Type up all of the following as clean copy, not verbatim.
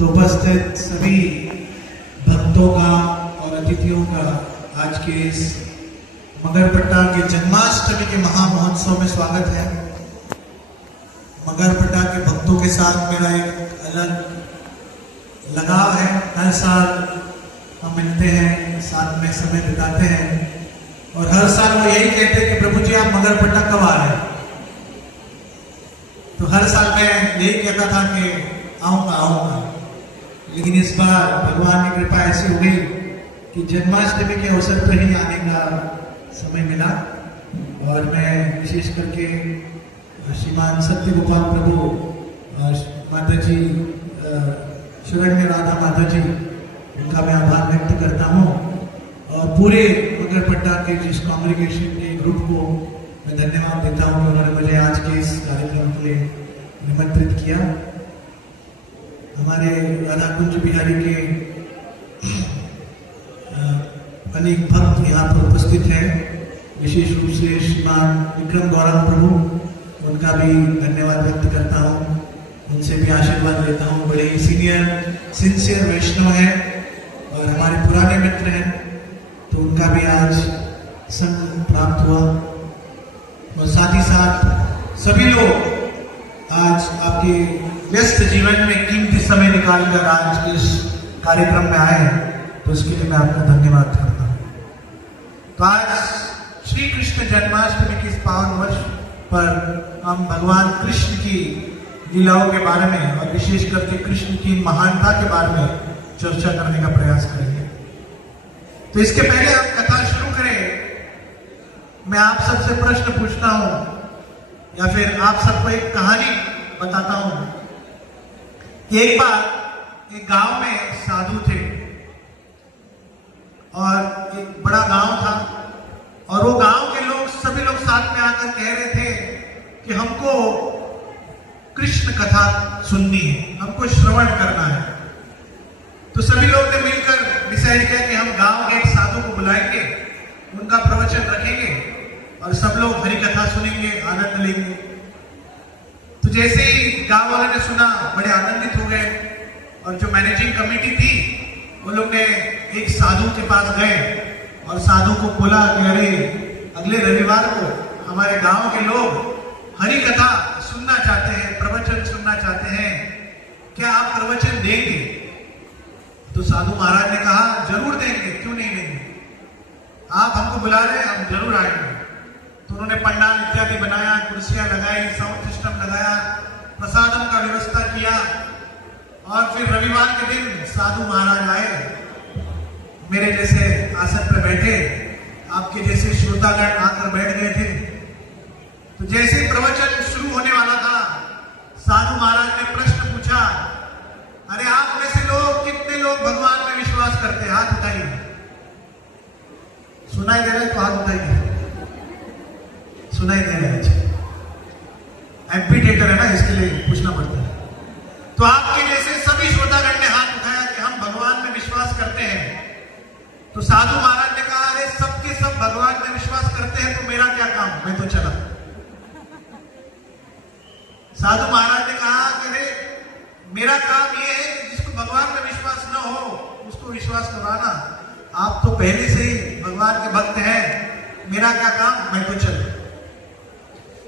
तो उपस्थित सभी भक्तों का और अतिथियों का आज के इस मगरपट्टा के जन्माष्टमी के महामहोत्सव में स्वागत है। मगरपट्टा के भक्तों के साथ मेरा एक अलग लगाव है। हर साल हम मिलते हैं, साथ में समय बिताते हैं और हर साल वो यही कहते हैं कि प्रभु जी आप मगरपट्टा कब आ रहे हैं। तो हर साल मैं यही कहता था कि आऊंगा, लेकिन इस बार भगवान की कृपा ऐसी हो गई कि जन्माष्टमी के अवसर पर ही आने का समय मिला और मैं विशेष करके श्रीमान सत्य गोपाल प्रभु, माता जी शरण्य राधा माता जी, उनका मैं आभार व्यक्त करता हूँ और पूरे मगरपट्टा के जिस कांग्रेगेशन के ग्रुप को मैं धन्यवाद देता हूँ कि उन्होंने मुझे आज के इस कार्यक्रम के लिए निमंत्रित किया। हमारे राधा कुंज बिहारी के अनेक भक्त यहाँ पर उपस्थित हैं, विशेष रूप से श्रीमान विक्रम गौरव प्रभु, उनका भी धन्यवाद व्यक्त करता हूँ, उनसे भी आशीर्वाद लेता हूँ। बड़े ही सीनियर सिंसियर वैष्णव हैं और हमारे पुराने मित्र हैं, तो उनका भी आज संग प्राप्त हुआ और साथ ही साथ सभी लोग आज आपके व्यस्त जीवन में कीमती समय निकालकर आज इस कार्यक्रम में आए हैं, तो इसके लिए मैं आपका धन्यवाद करता हूँ। तो आज श्री कृष्ण जन्माष्टमी के इस पावन वर्ष पर हम भगवान कृष्ण की लीलाओं के बारे में और विशेष करके कृष्ण की महानता के बारे में चर्चा करने का प्रयास करेंगे। तो इसके पहले हम कथा शुरू करें, मैं आप सबसे प्रश्न पूछता हूं या फिर आप सबको एक कहानी बताता हूं कि एक बार एक गांव में साधु थे और एक बड़ा गांव था और वो गांव के लोग सभी लोग साथ में आकर कह रहे थे कि हमको कृष्ण कथा सुननी है, हमको श्रवण करना है। तो सभी लोग ने मिलकर डिसाइड किया कि हम गांव के एक साधु को बुलाएंगे, उनका प्रवचन रखेंगे और सब लोग हरि कथा सुनेंगे, आनंद लेंगे। तो जैसे ही गांव वालों ने सुना बड़े आनंदित हो गए और जो मैनेजिंग कमेटी थी वो लोग ने एक साधु के पास गए और साधु को बोला कि अरे अगले रविवार को हमारे गांव के लोग हरि कथा सुनना चाहते हैं, प्रवचन सुनना चाहते हैं, क्या आप प्रवचन देंगे? तो साधु महाराज ने कहा जरूर देंगे, क्यों नहीं देंगे, आप हमको बुला रहे हैं, हम जरूर आएंगे। तो उन्होंने पंडाल इत्यादि बनाया, कुर्सियां लगाई, साउंड सिस्टम लगाया, प्रसादम का व्यवस्था किया और फिर रविवार के दिन साधु महाराज आए, मेरे जैसे आसन पर बैठे, आपके जैसे श्रोतागण आकर बैठ गए थे। तो जैसे प्रवचन शुरू होने वाला था, साधु महाराज ने प्रश्न पूछा, अरे आप में से लोग कितने लोग भगवान में विश्वास करते हैं? हाथ उठाइए। सुनाई दे रहा है तो हाथ उठाइए। सुनाई दे रहा है, एम्पीटेटर है ना, इसके लिए पूछना पड़ता है। तो आपके जैसे सभी श्रोतागण ने हाथ उठाया कि हम भगवान में विश्वास करते हैं। तो साधु महाराज ने कहा अरे सबके सब भगवान में विश्वास करते हैं तो मेरा क्या काम, मैं तो चला। साधु महाराज ने कहा कि अरे मेरा काम यह है कि जिसको भगवान में विश्वास न हो उसको विश्वास कराना। आप तो पहले से ही भगवान के भक्त हैं, मेरा क्या काम, मैं तो चल।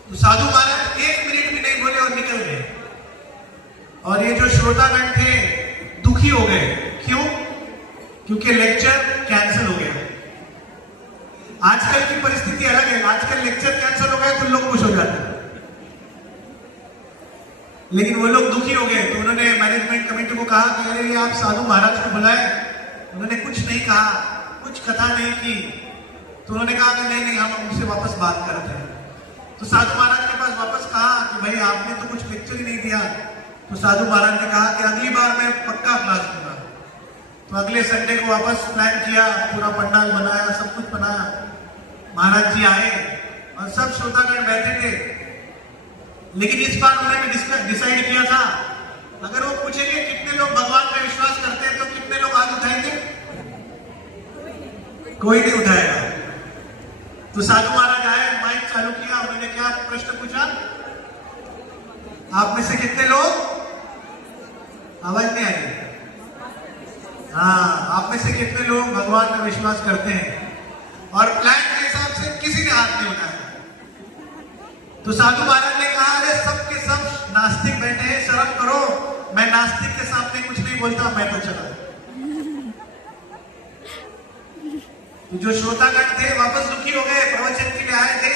तो साधु महाराज एक मिनट भी नहीं बोले और निकल गए और ये जो श्रोतागण थे दुखी हो गए। क्यों? क्योंकि लेक्चर कैंसिल हो गया। आजकल की परिस्थिति अलग है, आजकल लेक्चर कैंसिल हो गया तो लोग खुश हो जाते हैं, लेकिन वो लोग दुखी हो गए। तो उन्होंने मैनेजमेंट कमेटी को कहा कि अरे आप साधु महाराज को बुलाए, उन्होंने कुछ नहीं कहा, कुछ कथा नहीं की। तो उन्होंने कहा कि नहीं हम उनसे वापस बात करते हैं। तो साधु महाराज के पास वापस कहा कि भाई आपने तो कुछ लेक्चर ही नहीं दिया। तो साधु महाराज ने कहा कि अगली बार मैं पक्का क्लास दूंगा। तो अगले संडे को वापस प्लान किया, पूरा पंडाल बनाया, सब कुछ बनाया। महाराज जी आए और सब श्रोतागण बैठे थे, लेकिन इस बार उन्होंने डिसाइड किया था अगर वो पूछेंगे कितने लोग भगवान में विश्वास करते हैं तो कितने लोग हाथ उठाएंगे? कोई नहीं उठाएगा। तो साधु महाराज आए, माइक चालू किया, उन्होंने क्या प्रश्न पूछा, आप में से कितने लोग, आवाज नहीं आई, हाँ, आप में से कितने लोग भगवान में विश्वास करते हैं और प्लान के हिसाब से किसी ने हाथ नहीं उठाया। तो साधु महाराज ने कहा, अरे सब के सब नास्तिक बैठे हैं, शर्म करो, मैं नास्तिक के सामने कुछ नहीं बोलता, मैं तो चला। तो जो श्रोतागण थे वापस दुखी हो गए, प्रवचन के लिए आए थे,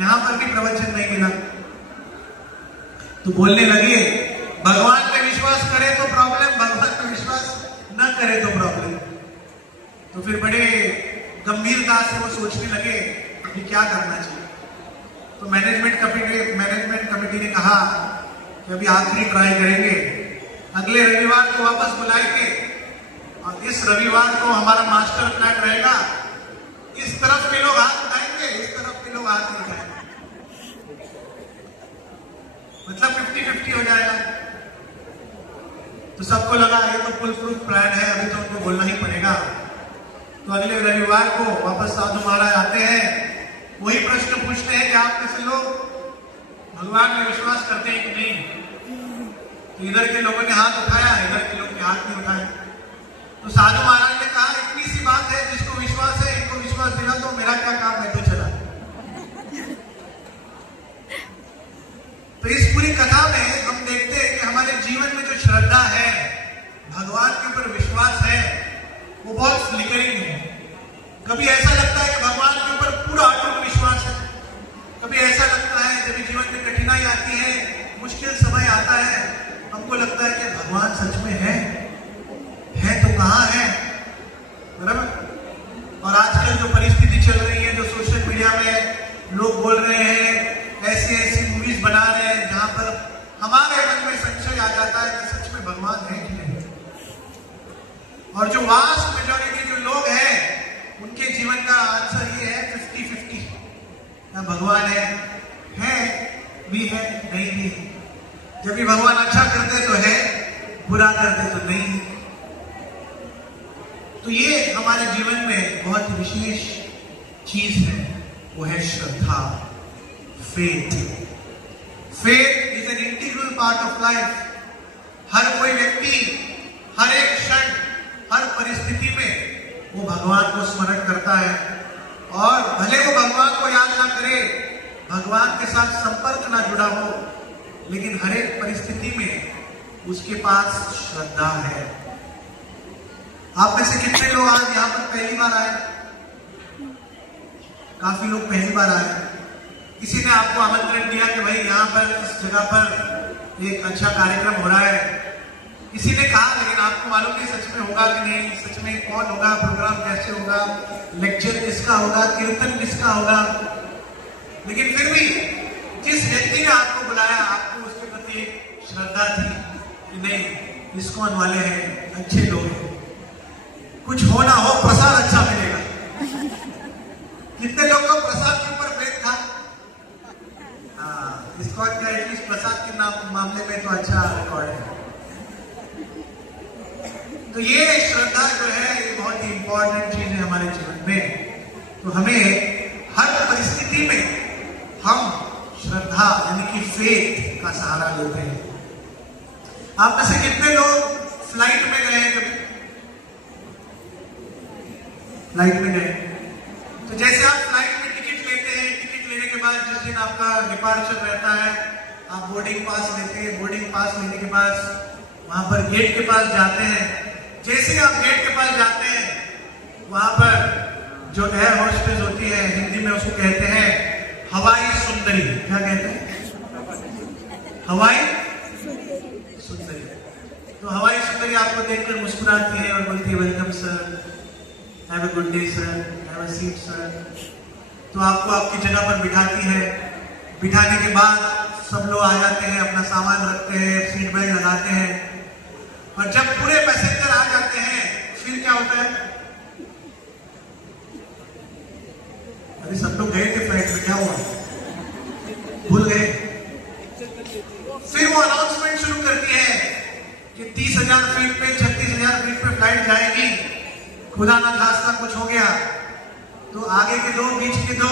यहां पर भी प्रवचन नहीं मिला। तो बोलने लगे, भगवान पे विश्वास करे तो प्रॉब्लम, भगवान पे विश्वास न करे तो प्रॉब्लम। तो फिर बड़े गंभीरता से वो सोचने लगे कि क्या करना चाहिए। तो मैनेजमेंट कमेटी ने कहा कि अभी आखिरी ट्राई करेंगे, अगले रविवार को वापस बुलाएंगे और इस रविवार को हमारा मास्टर प्लान रहेगा, इस तरफ के लोग हाथ उठाएंगे, इस तरफ के लोग हाथ नहीं उठाएंगे, मतलब 50-50 हो जाएगा। तो सबको लगा ये तो फुल प्रूफ प्लान है, अभी तो उनको बोलना ही पड़ेगा। तो अगले रविवार को वापस साधु महाराज आते हैं, वही प्रश्न पूछते हैं कि आप में से लोग भगवान में विश्वास करते हैं कि नहीं। तो इधर के लोगों ने हाथ उठाया, इधर के लोग ने हाथ नहीं उठाया। तो साधु महाराज ने कहा, इतनी सी बात है, जिसको विश्वास है इनको विश्वास दिला दो, मेरा क्या काम, मैं तो चला। तो इस पूरी कथा में हम देखते हैं कि हमारे जीवन में जो श्रद्धा है, भगवान के ऊपर विश्वास है, वो बहुत फ्लिकरिंग है। कभी ऐसा लगता है कि भगवान के ऊपर पूरा अटूट विश्वास है, कभी ऐसा लगता है जब जीवन में कठिनाई आती है, मुश्किल समय आता है, हमको लगता है कि भगवान सच में है तो कहाँ है, बराबर। और आजकल जो परिस्थिति चल रही है, जो सोशल मीडिया में लोग बोल रहे हैं, ऐसी मूवीज बना रहे हैं जहां पर हमारे मन में संशय आ जाता है कि सच में भगवान है कि नहीं। और जो वास्ट मेजॉरिटी जो लोग हैं, उनके जीवन का आंसर ये है 50-50, या भगवान है भी है, नहीं भी है। जब भी भगवान अच्छा करते तो है, बुरा करते तो नहीं। तो ये हमारे जीवन में बहुत विशेष चीज है, वो है श्रद्धा, faith. Faith is an integral part of life. हर कोई व्यक्ति हर एक क्षण, हर परिस्थिति में वो भगवान को स्मरण करता है, और भले वो भगवान को याद ना करे, भगवान के साथ संपर्क ना जुड़ा हो, लेकिन हर एक परिस्थिति में उसके पास श्रद्धा है। आप में से कितने लोग आज यहाँ पर पहली बार आए? काफी लोग पहली बार आए। किसी ने आपको आमंत्रण दिया कि भाई यहाँ पर इस जगह पर एक अच्छा कार्यक्रम हो रहा है, किसी ने कहा, लेकिन आपको मालूम नहीं सच में होगा कि नहीं, सच में कौन होगा, प्रोग्राम कैसे होगा, लेक्चर किसका होगा, कीर्तन किसका होगा। लेकिन फिर भी जिस व्यक्ति ने आपको बुलाया, आपको उसके प्रति श्रद्धा थी कि नहीं, इस्कॉन वाले हैं, अच्छे लोग हैं, कुछ हो ना हो प्रसाद अच्छा मिलेगा। कितने लोगों को प्रसाद के ऊपर फेथ था? हाँ, इस्कॉन का एटलीस्ट प्रसाद के मामले में तो अच्छा रिकॉर्ड है। तो ये श्रद्धा जो है, ये बहुत ही इंपॉर्टेंट चीज है हमारे जीवन में। तो हमें हर परिस्थिति में हम श्रद्धा यानी कि फेथ का सहारा लेते हैं। आप में से कितने लोग फ्लाइट में गए हैं कभी? फ्लाइट में गए, तो जैसे आप फ्लाइट में टिकट लेते हैं, टिकट लेने के बाद जिस दिन आपका डिपार्चर रहता है, आप बोर्डिंग पास लेते हैं, बोर्डिंग पास लेने के बाद वहां पर गेट के पास जाते हैं। जैसे आप गेट के पास जाते हैं, वहां पर जो एयर होस्टेस होती है, हिंदी में उसको कहते हैं हवाई सुंदरी। क्या कहते हैं? हवाई सुंदरी। तो हवाई सुंदरी आपको देखकर मुस्कुराती है और बोलती है, welcome sir, have a good day sir, have a seat sir. तो आपको आपकी जगह पर बिठाती है। बिठाने के बाद सब लोग आ जाते हैं, अपना सामान रखते हैं, सीट बेल्ट लगाते हैं, और जब पूरे पैसेंजर आ जाते हैं, फिर क्या होता है? अरे सब लोग गए थे फ्लाइट में, क्या हुआ? भूल गए? फिर वो अनाउंसमेंट शुरू करती है कि 30,000 फीट पे, 36,000 फीट पे फ्लाइट जाएगी, खुदा ना खास्ता कुछ हो गया तो आगे के 2, बीच के 2,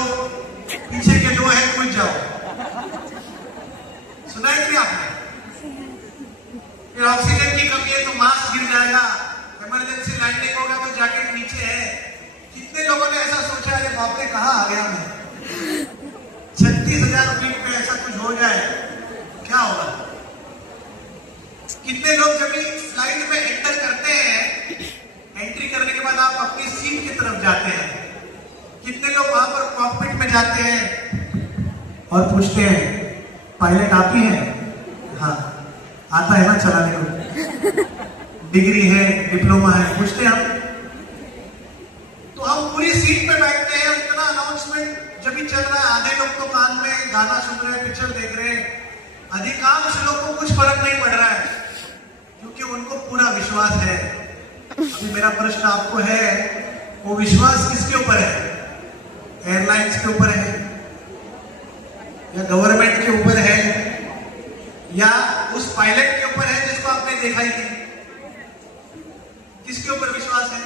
पीछे के 2 है, कूद जाओ। सुना है क्या आपने? फिर ऑक्सीजन की कमी है तो मास्क गिर जाएगा, इमरजेंसी लैंडिंग होगा तो जैकेट नीचे है। कितने लोगों ने ऐसा सोचा, अरे बाप रे कहाँ आ गया मैं, 36,000 फीट पे ऐसा कुछ हो जाए क्या होगा। कितने लोग जब भी फ्लाइट में एंटर करते हैं, एंट्री करने के बाद आप अपनी सीट की तरफ जाते हैं, कितने लोग वहां पर कॉकपिट में जाते हैं और पूछते हैं पायलट आती है, हाँ आता है ना चलाने को, डिग्री है डिप्लोमा है, पूछते हैं हम। तो हम पूरी सीट पे बैठते हैं, इतना अनाउंसमेंट जब भी चल रहा है, आधे लोग तो कान में गाना सुन रहे हैं, पिक्चर देख रहे हैं, अधिकांश लोग को कुछ फर्क नहीं पड़ रहा है क्योंकि उनको पूरा विश्वास है। अभी मेरा प्रश्न आपको है, वो विश्वास किसके ऊपर है? एयरलाइंस के ऊपर है या गवर्नमेंट के ऊपर है या उस पायलट के ऊपर है जिसको आपने देखा ही नहीं? किसके ऊपर विश्वास है?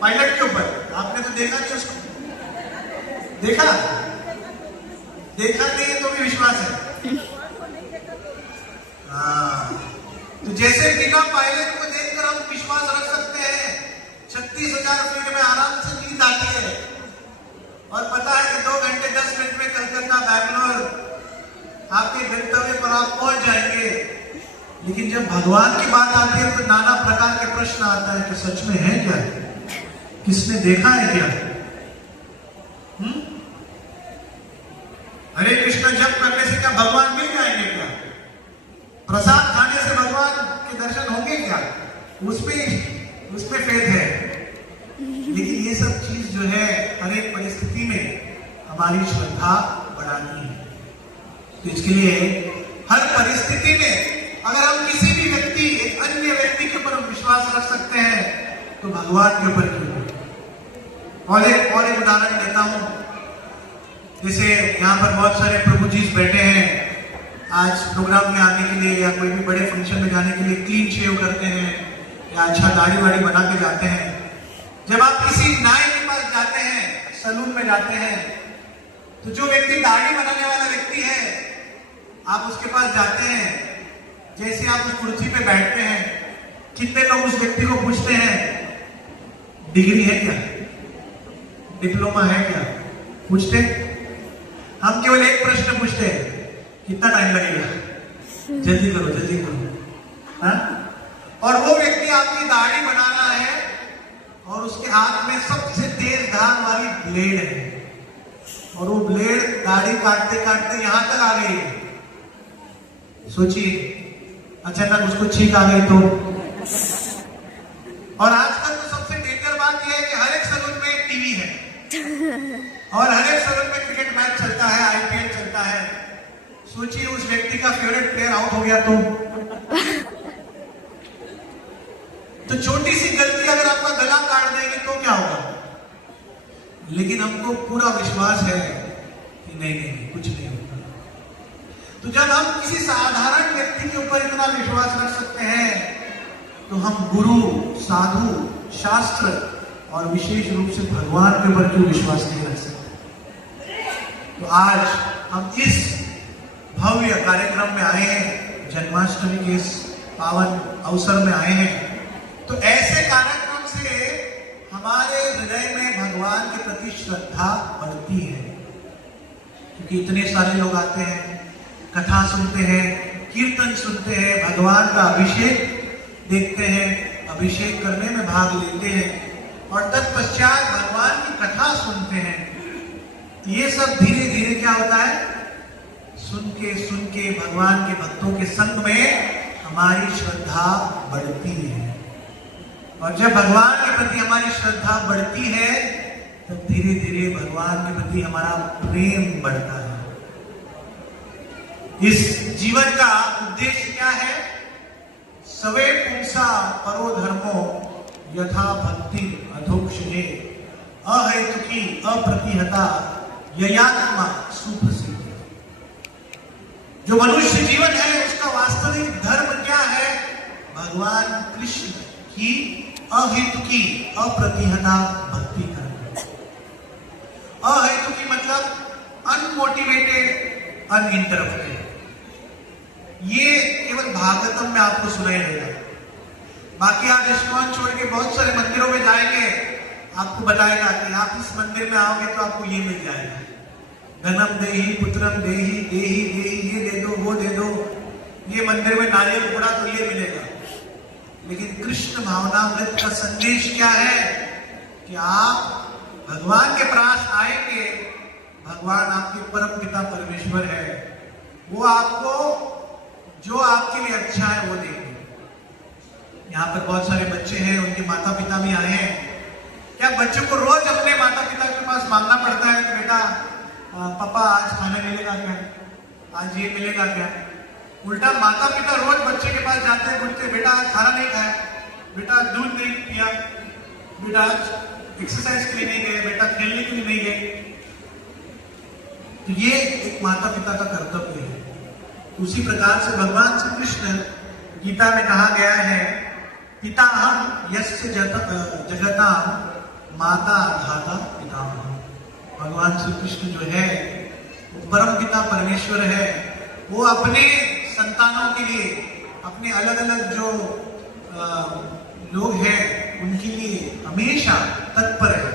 पायलट के ऊपर। आपने तो देखा नहीं उसको, देखा नहीं है तो भी विश्वास है। हाँ, तो जैसे बिना पायलट को देखकर हम विश्वास रख सकते हैं, 36,000 फीट में आराम से नींद आती है और पता है कि 2 घंटे 10 मिनट में कलकत्ता बैंगलोर आपके गंतव्य पर आप पहुंच जाएंगे। लेकिन जब भगवान की बात आती है तो नाना प्रकार के प्रश्न आता है कि सच में है क्या, किसने देखा है क्या? हरे कृष्ण जप करने से क्या भगवान मिल जाएंगे क्या? प्रसाद खाने से भगवान के दर्शन होंगे क्या? उसमें फेथ है। लेकिन ये सब चीज जो है हर एक परिस्थिति में हमारी श्रद्धा बढ़ानी है। तो इसके लिए हर परिस्थिति में अगर हम किसी भी व्यक्ति, एक अन्य व्यक्ति के ऊपर विश्वास रख सकते हैं तो भगवान के ऊपर क्यों? और एक उदाहरण देता हूं। जैसे यहाँ पर बहुत सारे प्रभु जी बैठे हैं, आज प्रोग्राम में आने के लिए या कोई भी बड़े फंक्शन में जाने के लिए क्लीन शेव करते हैं या अच्छा दाढ़ी वाड़ी बना के जाते हैं। जब आप किसी नाई के पास जाते हैं, सलून में जाते हैं, तो जो व्यक्ति दाढ़ी बनाने वाला व्यक्ति है, आप उसके पास जाते हैं, जैसे आप उस कुर्सी पे बैठते हैं, कितने लोग उस व्यक्ति को पूछते हैं डिग्री है क्या, डिप्लोमा है क्या? पूछते? हम केवल एक प्रश्न पूछते हैं, कितना टाइम लगेगा, जल्दी करो। हाँ? और वो व्यक्ति आपकी दाढ़ी बना रहा है और उसके हाथ में सबसे तेज धार वाली ब्लेड है और वो ब्लेड दाढ़ी काटते काटते यहां तक आ गई है। सोचिए अचानक उसको छींक आ गई तो। और आजकल तो सबसे डेंजर बात यह है कि हर एक सलून में एक टीवी है और हर एक सलून में क्रिकेट मैच चलता है, आईपीएल चलता है। सोचिए उस व्यक्ति का फेवरेट प्लेयर आउट हो गया तो छोटी सी गलती अगर आपका गला काट देगी तो क्या होगा? लेकिन हमको पूरा विश्वास है कि नहीं कुछ नहीं होगा। तो जब हम किसी साधारण व्यक्ति के ऊपर इतना विश्वास रख सकते हैं तो हम गुरु, साधु, शास्त्र और विशेष रूप से भगवान के ऊपर क्यों विश्वास नहीं रख सकते? तो आज हम इस भव्य कार्यक्रम में आए हैं, जन्माष्टमी के इस पावन अवसर में आए हैं। तो ऐसे कार्यक्रम से हमारे हृदय में भगवान के प्रति श्रद्धा बढ़ती है, क्योंकि इतने सारे लोग आते हैं, कथा सुनते हैं, कीर्तन सुनते हैं, भगवान का अभिषेक देखते हैं, अभिषेक करने में भाग लेते हैं और तत्पश्चात भगवान की कथा सुनते हैं। ये सब धीरे धीरे क्या होता है, सुन के भगवान के भक्तों के संग में हमारी श्रद्धा बढ़ती है। और जब भगवान के प्रति हमारी श्रद्धा बढ़ती है तब धीरे धीरे भगवान के प्रति हमारा प्रेम बढ़ता है। इस जीवन का उद्देश्य क्या है? सवे पुंसा परो धर्मो यथा भक्ति अधोक्षणे अहेतुकी अप्रतिहता ययात्मा सुप्रसिद्ध। जो मनुष्य जीवन है उसका वास्तविक धर्म क्या है? भगवान कृष्ण की अहेतुकी अप्रतिहता भक्ति करना। अहेतुकी मतलब अनमोटिवेटेड, अनइंटरप्टेड। ये केवल भागवतम में आपको सुनाई देगा। बाकी आप इस्कॉन छोड़ के बहुत सारे मंदिरों में जाएंगे, आपको बताएगा कि आप इस मंदिर में आओगे तो आपको ये मिल जाएगा, धनम देही पुत्रम देही देही देही, ये दे दो वो दे दो, ये मंदिर में नारियल फोड़ा तो ये मिलेगा। लेकिन कृष्ण भावनामृत का संदेश क्या है कि आप भगवान के पास आएंगे, भगवान आपके परम पिता परमेश्वर है, वो आपको जो आपके लिए अच्छा है वो देंगे। यहाँ पर बहुत सारे बच्चे हैं, उनके माता पिता भी आए हैं। क्या बच्चों को रोज अपने माता पिता के पास मांगना पड़ता है कि बेटा पापा आज खाना मिलेगा क्या, आज ये मिलेगा क्या? उल्टा माता पिता रोज बच्चे के पास जाते हैं, बोलते बेटा आज खाना नहीं खाया, बेटा दूध नहीं पिया, बेटा आज एक्सरसाइज के लिए नहीं गए, बेटा खेलने के लिए नहीं गए। तो ये एक माता पिता का कर्तव्य है। उसी प्रकार से भगवान श्री कृष्ण गीता में कहा गया है, पिता हम यस्य जगता माता धाता पितामह। भगवान श्री कृष्ण जो है वो परम पिता परमेश्वर है, वो अपने संतानों के लिए, अपने अलग अलग जो लोग हैं उनके लिए हमेशा तत्पर है।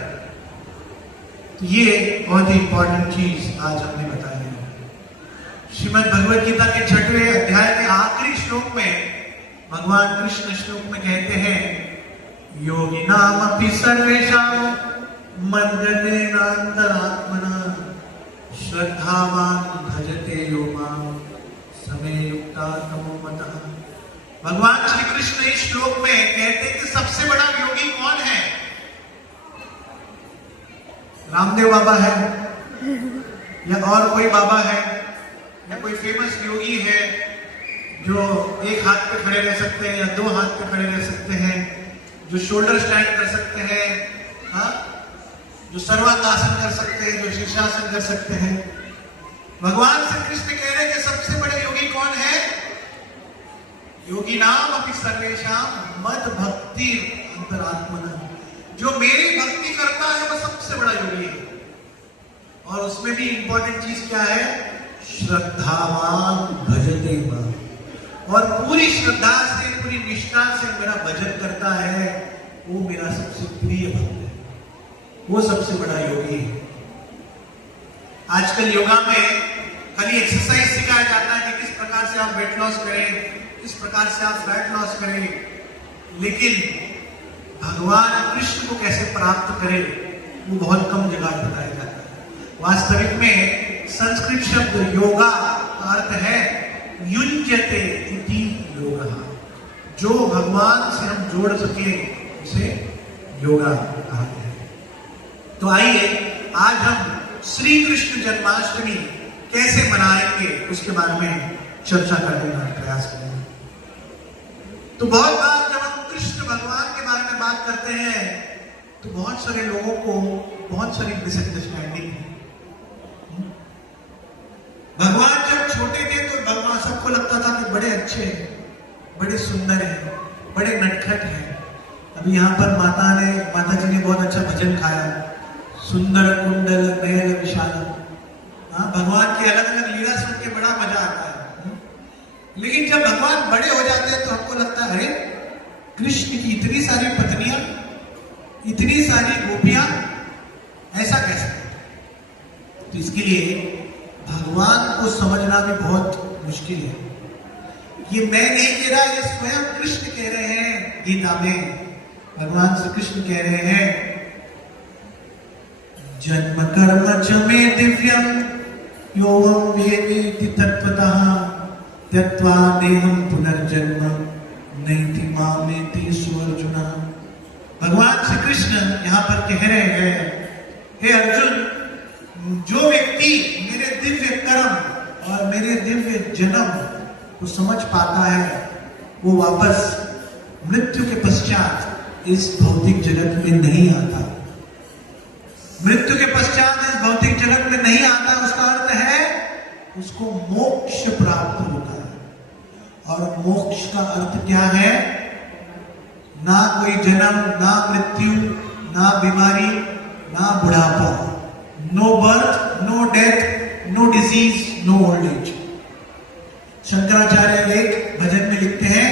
तो ये बहुत ही इंपॉर्टेंट चीज आज हमने बताई है। श्रीमद् भगवद गीता के 6वें अध्याय के आखिरी श्लोक में भगवान कृष्ण श्लोक में कहते हैं, योगिनामपि सर्वेषां मद्गतेनान्तरात्मना श्रद्धावान भजते यो मां समे युक्ता तमो मतः। भगवान श्री कृष्ण इस श्लोक में कहते हैं कि सबसे बड़ा योगी कौन है? रामदेव बाबा है या और कोई बाबा है या कोई फेमस योगी है जो एक हाथ पे खड़े रह सकते हैं या दो हाथ पे खड़े रह सकते हैं, जो शोल्डर स्टैंड कर सकते हैं, हाँ, जो सर्वांगासन कर सकते हैं, जो शीर्षासन कर सकते हैं। भगवान श्री कृष्ण कह रहे हैं कि सबसे बड़े योगी कौन है? योगी नाम अपि सर्वेषां मद भक्ति अंतरात्मना, जो मेरी भक्ति करता है वो सबसे बड़ा योगी है। और उसमें भी इंपॉर्टेंट चीज क्या है? श्रद्धावान भजते मां, और पूरी श्रद्धा से पूरी निष्ठा से मेरा भजन करता है, वो मेरा सबसे प्रिय भक्त है, वो सबसे बड़ा योगी है। आजकल योगा में खाली एक्सरसाइज सिखाया जाता है कि किस प्रकार से आप वेट लॉस करें, किस प्रकार से आप फैट लॉस करें, लेकिन भगवान कृष्ण को कैसे प्राप्त करें वो बहुत कम जगह बताया जाता है। वास्तविक में संस्कृत शब्द योगा का अर्थ है युञ्जते इति योगा, जो भगवान से हम जोड़ सके उसे योगा कहते हैं। तो आइए आज हम श्री कृष्ण जन्माष्टमी कैसे मनाएंगे उसके बारे में चर्चा करने का प्रयास करेंगे। तो बहुत बार जब हम कृष्ण भगवान के बारे में बात करते हैं तो बहुत सारे लोगों को बहुत सारी मिसअंडरस्टैंडिंग है। भगवान जब छोटे थे तो भगवान सबको लगता था कि बड़े अच्छे हैं, बड़े सुंदर हैं, बड़े नटखट हैं। अभी यहाँ पर माता जी ने बहुत अच्छा भजन खाया, सुंदर कुंडल नयन विशाल। हाँ, भगवान की अलग अलग लीला सुन के बड़ा मजा आता है। लेकिन जब भगवान बड़े हो जाते हैं तो हमको लगता है, अरे कृष्ण की इतनी सारी पत्नियां, इतनी सारी गोपियां, ऐसा कैसे? तो इसके लिए भगवान को समझना भी बहुत मुश्किल है। ये मैं नहीं कह रहा, ये स्वयं कृष्ण कह रहे हैं गीता में। भगवान श्री कृष्ण कह रहे हैं, जन्म कर्म च मे दिव्यम योऽहं वेदेति तत्त्वतः त्यक्त्वा देहं पुनर्जन्म नैति मामेति सुअर्जुन। भगवान श्री कृष्ण यहाँ पर कह रहे हैं, हे अर्जुन, जो व्यक्ति मेरे दिव्य कर्म और मेरे दिव्य जन्म को समझ पाता है, वो वापस मृत्यु के पश्चात इस भौतिक जगत में नहीं आता। मृत्यु के पश्चात इस भौतिक जगत में नहीं आता, उसका अर्थ है उसको मोक्ष प्राप्त होता है। और मोक्ष का अर्थ क्या है? ना कोई जन्म, ना मृत्यु, ना बीमारी, ना बुढ़ापा, no birth, no death, no disease, no old age. Shankaracharya एक भजन में लिखते हैं,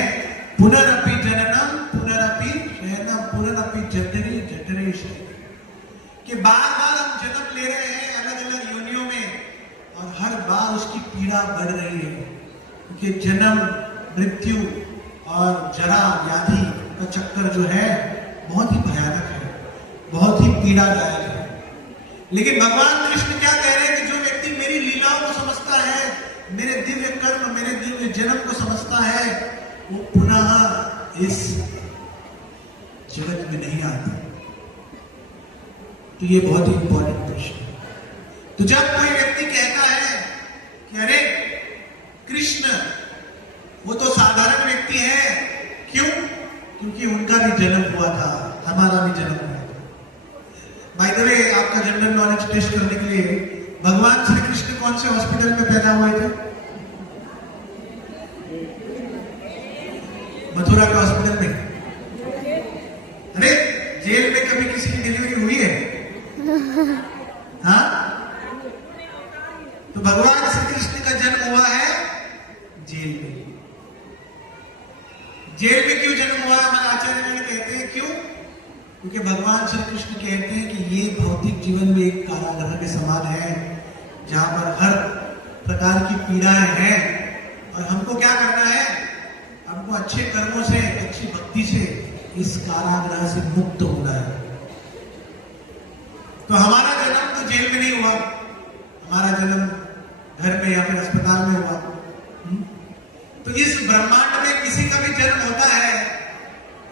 पुनरपि जननम बार बार हम जन्म ले रहे हैं अलग अलग योनियों में, और हर बार उसकी पीड़ा बढ़ रही है, क्योंकि जन्म, मृत्यु और जरा व्याधि का चक्कर जो है बहुत ही भयानक है, बहुत ही पीड़ादायक है। लेकिन भगवान कृष्ण क्या कह रहे हैं कि जो व्यक्ति मेरी लीलाओं को समझता है, मेरे दिव्य कर्म, मेरे दिव्य जन्म को समझता है, वो पुनः इस जगत में नहीं आता। तो ये बहुत ही इंपॉर्टेंट प्रश्न है। तो जब कोई व्यक्ति कहता है कि अरे कृष्ण वो तो साधारण व्यक्ति है, क्यों? क्योंकि उनका भी जन्म हुआ था, हमारा भी जन्म हुआ था। बाय द वे, आपका जनरल नॉलेज टेस्ट करने के लिए, भगवान श्री कृष्ण कौन से हॉस्पिटल में पैदा हुए थे? मथुरा के हॉस्पिटल में। अरे जेल में कभी किसी की डिलीवरी हुई है? हाँ? तो भगवान श्री कृष्ण का जन्म हुआ है जेल में। जेल में क्यों जन्म हुआ? हमारे आचार्य जी कहते हैं क्यों? क्योंकि भगवान श्री कृष्ण कहते हैं कि ये भौतिक जीवन में एक कारागृह के समान है, जहां पर हर प्रकार की पीड़ाएं हैं, और हमको क्या करना है? हमको अच्छे कर्मों से, अच्छी भक्ति से इस कारागृह से मुक्त होना है। तो हमारा जन्म तो जेल में नहीं हुआ, हमारा जन्म घर में या फिर अस्पताल में हुआ। तो इस ब्रह्मांड में किसी का भी जन्म होता है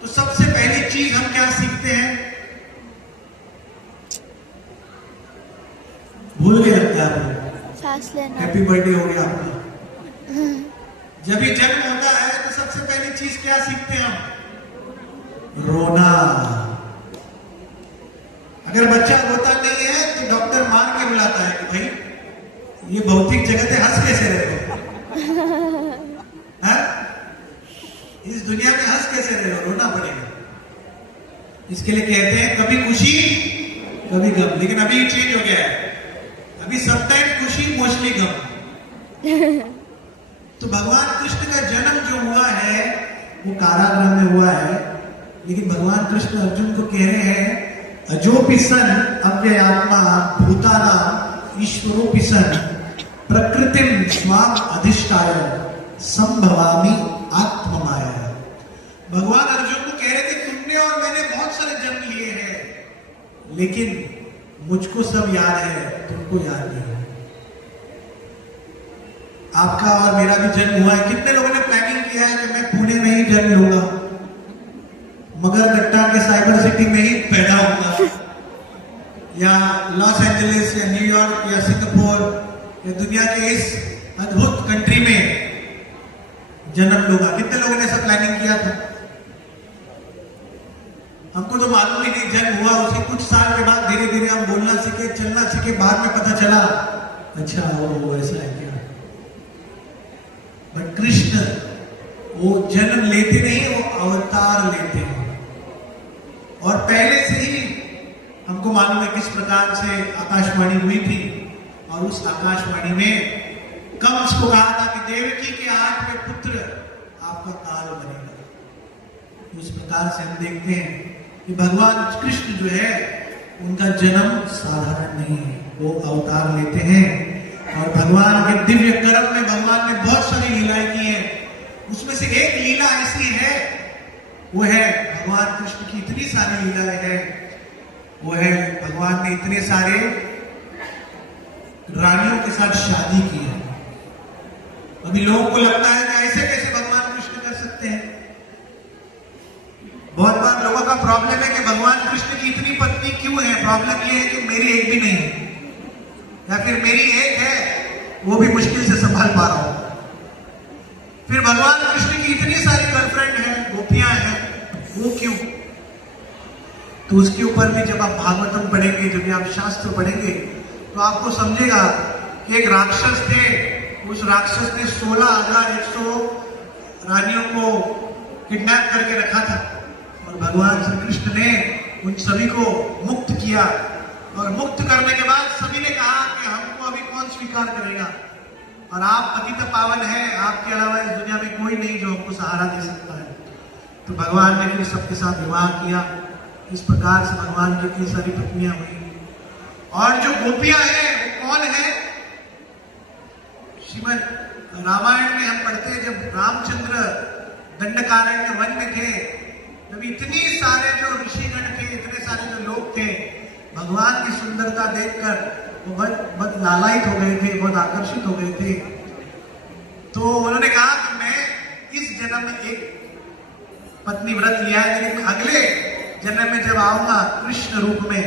तो सबसे पहली चीज हम क्या सीखते हैं? भूल गए लगता है, सांस लेना। हैप्पी बर्थडे हो गया आपका। जब ये जन्म होता है तो सबसे पहली चीज क्या सीखते हैं हम? रोना। अगर बच्चा रोता नहीं है तो डॉक्टर मार के बुलाता है कि भाई ये भौतिक जगत है, हंस कैसे रहे हो? इस दुनिया में हंस कैसे रहे हो? रोना पड़ेगा। इसके लिए कहते हैं कभी खुशी कभी गम। लेकिन अभी चेंज हो गया है, अभी समटाइम खुशी मोस्टली गम। तो भगवान कृष्ण का जन्म जो हुआ है वो कारागृह में हुआ है, लेकिन भगवान कृष्ण अर्जुन को कह रहे हैं अजोपि सन अव्ययात्मा भूतानां ईश्वरोपि सन प्रकृतिम स्वाम अधिष्ठाय संभवामि आत्ममाया। भगवान अर्जुन को कह रहे थे तुमने और मैंने बहुत सारे जन्म लिए हैं, लेकिन मुझको सब याद है, तुमको याद नहीं। आपका और मेरा भी जन्म हुआ है। कितने लोगों ने प्लानिंग किया है कि मैं पुणे में ही जन्म लूंगा, मगरगट्टा के साइबर सिटी में ही पैदा होगा, या लॉस एंजलिस या न्यूयॉर्क या सिंगापुर या दुनिया के इस अद्भुत कंट्री में जन्म लूंगा। कितने लोगों ने सब प्लानिंग किया था? हमको तो मालूम ही नहीं जन्म हुआ, उसके कुछ साल के बाद धीरे धीरे हम बोलना सीखे, चलना सीखे, बाद में पता चला अच्छा वो ऐसा है क्या। बट कृष्ण वो जन्म लेते नहीं, वो अवतार लेते हैं। और पहले से ही हमको मालूम है किस प्रकार से आकाशवाणी हुई थी, और उस आकाशवाणी में कंस को कहा था कि देवकी के 8वें पुत्र आपका काल बनेगा। उस प्रकार से हम देखते हैं कि भगवान कृष्ण जो है उनका जन्म साधारण नहीं है, वो अवतार लेते हैं। और भगवान के दिव्य कर्म में भगवान ने बहुत सारी लीलाएं की हैं। उसमें से एक लीला ऐसी है, वो है भगवान कृष्ण की इतनी सारी लीलाएं हैं, वो है भगवान ने इतने सारे रानियों के साथ शादी की है। अभी लोगों को लगता है कि ऐसे कैसे भगवान कृष्ण कर सकते हैं। बहुत बार लोगों का प्रॉब्लम है कि भगवान कृष्ण की इतनी पत्नी क्यों है। प्रॉब्लम ये है कि मेरी एक भी नहीं है, या फिर मेरी एक है वो भी मुश्किल से संभाल पा रहा हूं। फिर भगवान कृष्ण की इतनी सारी गर्लफ्रेंड है, गोपियां हैं, वो क्यों? तो उसके ऊपर भी जब आप भागवतम पढ़ेंगे, जब आप शास्त्र पढ़ेंगे, तो आपको समझेगा कि एक राक्षस थे, उस राक्षस ने 16,100 रानियों को किडनैप करके रखा था, और भगवान श्री कृष्ण ने उन सभी को मुक्त किया। और मुक्त करने के बाद सभी ने कहा कि हमको अभी कौन स्वीकार करेगा, और आप पतित पावन है, आपके अलावा इस दुनिया में कोई नहीं जो हमको सहारा दे सकता है। तो भगवान ने फिर सबके साथ विवाह किया। इस प्रकार से भगवान की इतनी सारी पत्नियां हुई। और जो गोपियां हैं वो कौन है? श्रीमद् रामायण में हम पढ़ते हैं जब रामचंद्र दंडकारण्य वन में थे, जब इतनी सारे जो ऋषिगण थे, इतने सारे जो लोग थे, भगवान की सुंदरता देखकर वो बहुत लालायित हो गए थे, बहुत आकर्षित हो गए थे। तो उन्होंने कहा कि मैं इस जन्म में एक पत्नी व्रत लिया है, लेकिन अगले जन्म में जब आऊंगा कृष्ण रूप में,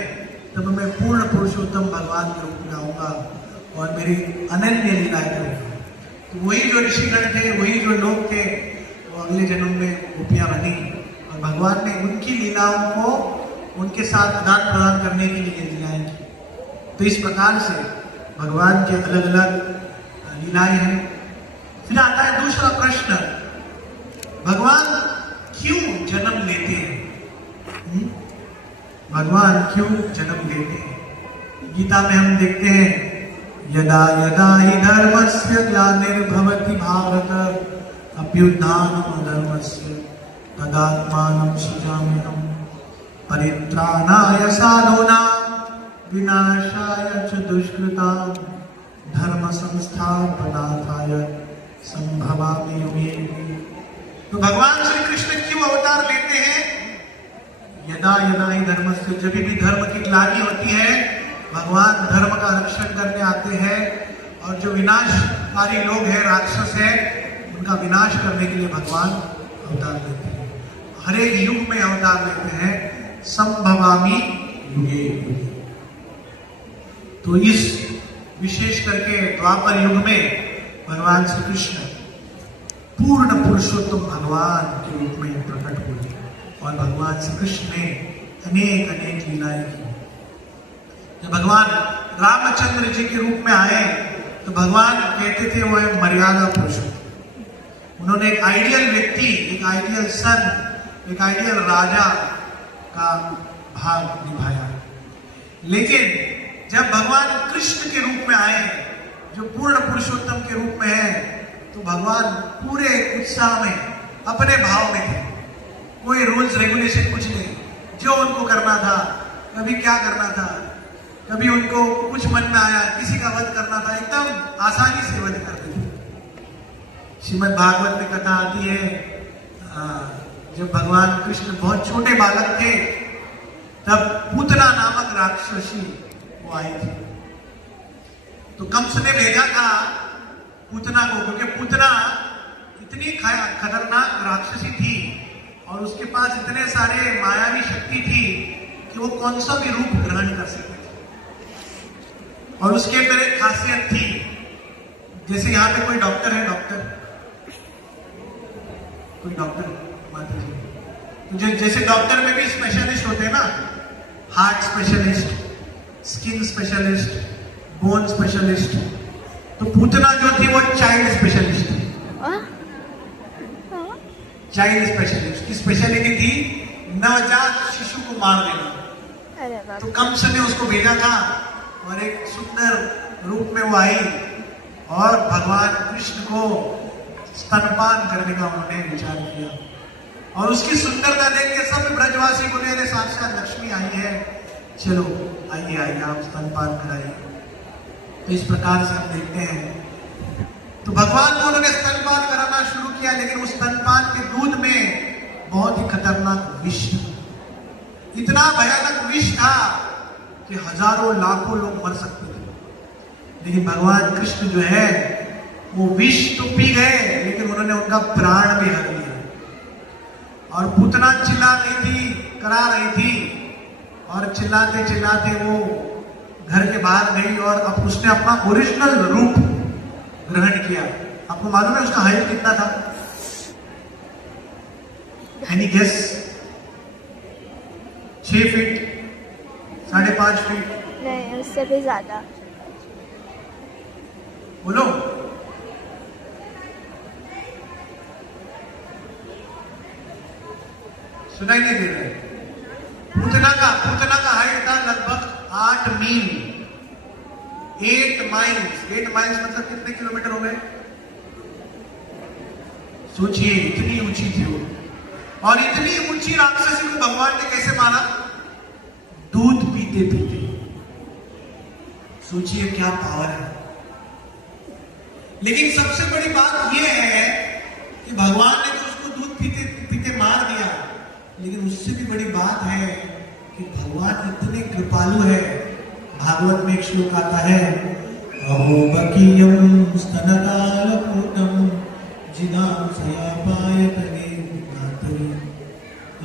तब मैं पूर्ण पुरुषोत्तम भगवान के रूप में आऊंगा और मेरी अनन्य लीलाएं करूंगा। तो वही जो ऋषिगण थे, वही जो लोग थे, वो अगले जन्म में गोपियां बनी और भगवान ने उनकी लीलाओं को उनके साथ आदान प्रदान करने के लिए लीलाएं की। तो इस प्रकार से भगवान के अलग अलग लीलाएं हैं। फिर आता है दूसरा प्रश्न, भगवान क्यों जन्म लेते हैं? भगवान क्यों जन्म लेते हैं? गीता में हम देखते हैं, यदा यदा हि धर्मस्य ग्लानिर्भवति भारत अभ्युत्थानम् अधर्मस्य तदात्मानं सृजाम्यहम् परित्राणाय साधूनां विनाशाय च दुष्कृतां धर्म संस्थापनार्थाय संभवामि युगे युगे। तो भगवान श्री कृष्ण क्यों अवतार लेते हैं? यदा यदा ही धर्म से, जब भी धर्म की ग्लानि होती है, भगवान धर्म का रक्षण करने आते हैं और जो विनाशकारी लोग हैं, राक्षस है, उनका विनाश करने के लिए भगवान अवतार लेते हैं। हर एक युग में अवतार लेते हैं, संभवामि युगे युगे। तो इस विशेष करके द्वापर युग में भगवान श्री कृष्ण पूर्ण पुरुषोत्तम भगवान के रूप में प्रकट हुए और भगवान श्री कृष्ण ने अनेक अनेक लीलाएं की। जब भगवान रामचंद्र जी के रूप में आए तो भगवान कहते थे वो है मर्यादा पुरुषोत्तम। उन्होंने एक आइडियल व्यक्ति, एक आइडियल सन, एक आइडियल राजा का भाग निभाया। लेकिन जब भगवान कृष्ण के रूप में आए, जो पूर्ण पुरुषोत्तम के रूप में है, तो भगवान पूरे उत्साह में, अपने भाव में थे। कोई रूल्स रेगुलेशन कुछ नहीं, जो उनको करना था, कभी क्या करना था, कभी उनको कुछ मन में आया किसी का वध करना था, एकदम आसानी से वध करते थे। श्रीमद् भागवत में कथा आती है, जब भगवान कृष्ण बहुत छोटे बालक थे, तब पूतना नामक राक्षसी वो आई थी। तो कंस ने भेजा था पूतना को, क्योंकि पूतना इतनी खतरनाक राक्षसी थी और उसके पास इतने सारे मायावी शक्ति थी कि वो कौन सा भी रूप ग्रहण कर सकती थी। और उसके अंदर एक खासियत थी, जैसे यहाँ पे कोई डॉक्टर है, कोई डॉक्टर माता जी, तो जैसे डॉक्टर में भी स्पेशलिस्ट होते हैं ना, heart specialist, skin specialist, bone specialist, तो पूतना जो थी वो चाइल्ड स्पेशलिस्ट थी। चाइल्ड स्पेशलिस्ट की स्पेशलिटी थी नवजात शिशु को मार देना। तो कंस ने उसको भेजा था और एक सुंदर रूप में वो आई और भगवान कृष्ण को स्तनपान करने का उन्होंने विचार किया। और उसकी सुंदरता देख के सब ब्रजवासी बोले, अरे साक्षात लक्ष्मी आई है, चलो आइए आइए आप स्तनपान कराइए। तो इस प्रकार से हम देखते हैं, तो भगवान को उन्होंने स्तनपान कराना शुरू किया, लेकिन उस स्तनपान के दूध में बहुत ही खतरनाक विष था। इतना भयानक विष था कि हजारों लाखों लोग मर सकते थे। लेकिन भगवान कृष्ण जो है वो विष तो पी गए, लेकिन उन्होंने उनका प्राण भी हर लिया। और पूतना चिल्ला रही थी, करा रही थी, और चिल्लाते चिल्लाते वो घर के बाहर गई और अब उसने अपना ओरिजिनल रूप ग्रहण किया। आपको मालूम है उसका हाइट कितना था? Any guess? 6 feet, 5.5 feet? नहीं, उससे भी ज्यादा। बोलो। सुनाई नहीं दे रहा है? पूतना का हाइट था लगभग 8 मील, 8 माइल्स। 8 माइल्स मतलब कितने किलोमीटर हो गए? सोचिए, इतनी ऊंची थी वो। और इतनी ऊंची राक्षसी को भगवान ने कैसे मारा? दूध पीते पीते। सोचिए क्या पावर है। लेकिन सबसे बड़ी बात यह है कि भगवान ने तो उसको दूध पीते पीते मार दिया, लेकिन उससे भी बड़ी बात है कि भगवान इतने कृपालु है। भागवत में एक श्लोक आता है, अहो बकीयम स्तनकालपूतम जिनाम सयापायतने नातरी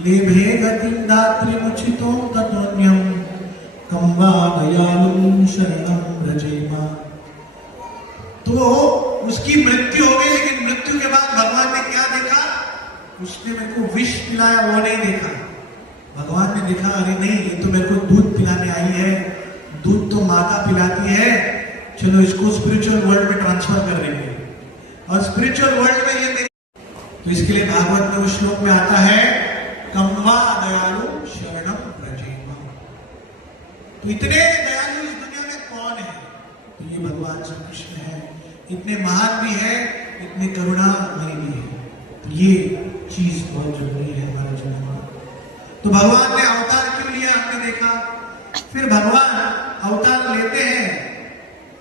लेभे गतिं दात्री मुचितो ततोन्यम कम्वा दयालुं शरणं व्रजेमा। तो उसकी मृत्यु हो गई, लेकिन मृत्यु के बाद भगवान ने क्या देखा? उसने मेरे को विष पिलाया, वो नहीं देखा। भगवान ने देखा, अरे नहीं, ये तो मेरे को दूध पिलाने आई है, दूध तो माता पिलाती है, चलो इसको स्पिरिचुअल वर्ल्ड में ट्रांसफर कर देंगे। और स्पिरिचुअल वर्ल्ड में ये तो इसके लिए भागवत में उस श्लोक में आता है, कम्वा दयालु शरणम व्रजेमा। तो इतने दयालु इस दुनिया में कौन है? तो ये भगवान श्री कृष्ण है। इतने महान भी है, इतने करुणामय भी है। तो ये चीज बहुत जरूरी है हमारे जीवन में। तो भगवान ने अवतार क्यों लिया, हमने देखा। फिर भगवान अवतार लेते हैं,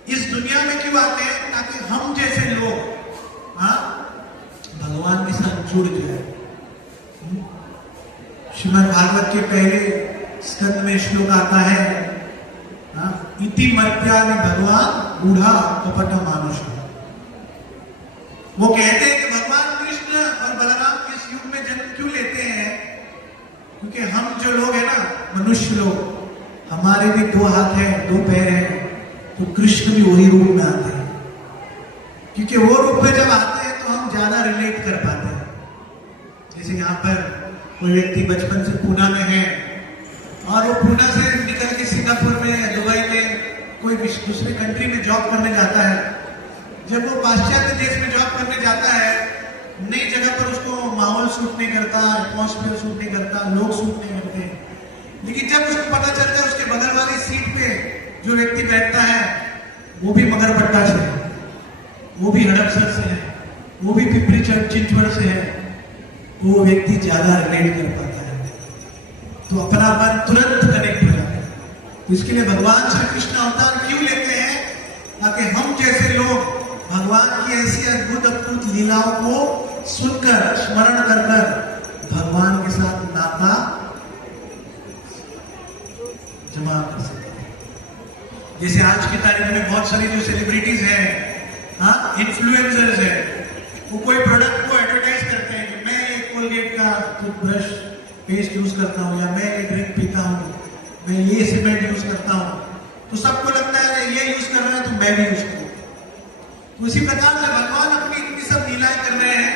इस दुनिया में क्यों आते हैं? ताकि हम जैसे लोग भगवान के साथ जुड़ जाए। श्रीमद् भागवत के पहले स्कंद में श्लोक आता है, इति मर्त्यानि भगवान बूढ़ा कपट मानुष। वो कहते हैं कि भगवान कृष्ण और बलराम इस युग में जन्म क्यों लेते हैं? क्योंकि हम जो लोग हैं ना, मनुष्य लोग, हमारे भी 2 हाथ हैं, 2 पैर हैं, तो कृष्ण भी वही रूप में आते हैं। क्योंकि वो रूप में जब आते हैं तो हम ज्यादा रिलेट कर पाते हैं। जैसे यहाँ पर कोई व्यक्ति बचपन से पूना में है और वो पूना से निकल के सिंगापुर में या दुबई में कोई दूसरे कंट्री में जॉब करने जाता है। जब वो पाश्चात्य देश में जॉब करने जाता है, नई जगह पर उसको माहौल सूट नहीं करता, एटमॉस्फेयर सूट नहीं करता, लोग सूट नहीं करते। लेकिन जब उसको पता चलता है उसके बगल वाली सीट पे जो व्यक्ति बैठता है वो भी मगरपट्टा से है, वो भी हड़पसर से है, वो भी पिपरी चिंचवड़ से है, वो व्यक्ति ज्यादा रिलेट कर पाता है, तो अपना मन तुरंत कनेक्ट हो जाता है। तो इसके लिए भगवान श्री कृष्ण अवतार क्यों लेते हैं? ताकि हम जैसे लोग भगवान की ऐसी अद्भुत अद्भुत लीलाओं को सुनकर, स्मरण कर कर भगवान के साथ नाता जमा कर सकते हैं। जैसे आज की तारीख में बहुत सारी जो सेलिब्रिटीज हैं, इन्फ्लुएंसर्स हैं, वो कोई प्रोडक्ट को एडवर्टाइज करते हैं कि मैं एक कोलगेट का टूथब्रश पेस्ट यूज करता हूँ, या मैं ये ड्रिंक पीता हूँ, मैं ये सीमेंट यूज करता हूँ, तो सबको लगता है ये यूज कर रहे हैं तो मैं भी यूज करूँ। तो उसी प्रकार से भगवान अपनी इतनी सब लीलाएं कर रहे हैं,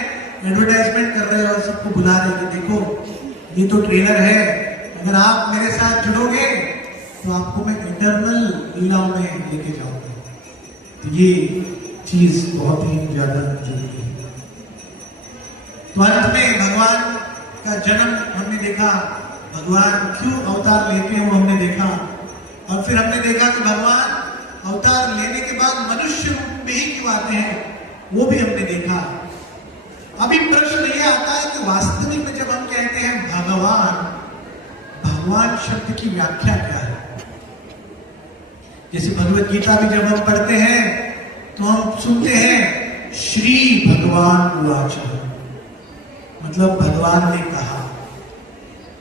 एडवर्टाइजमेंट कर रहे हैं और सबको बुला रहे हैं कि देखो ये तो ट्रेलर है, अगर आप मेरे साथ जुड़ोगे तो आपको मैं इटर्नल लीलाओं में लेके जाऊंगा। तो ये चीज बहुत ही ज्यादा जरूरी है। तो अंत में भगवान का जन्म हमने देखा, भगवान क्यों अवतार लेते हैं वो हमने देखा, और फिर हमने देखा कि भगवान अवतार लेने के बाद मनुष्य रूप में ही क्यों आते हैं, वो भी हमने देखा। अभी प्रश्न ये आता है कि वास्तविक में जब हम कहते हैं भगवान, भगवान शब्द की व्याख्या क्या है? जैसे भगवत गीता भी जब हम पढ़ते हैं तो हम सुनते हैं श्री भगवान उवाच, मतलब भगवान ने कहा।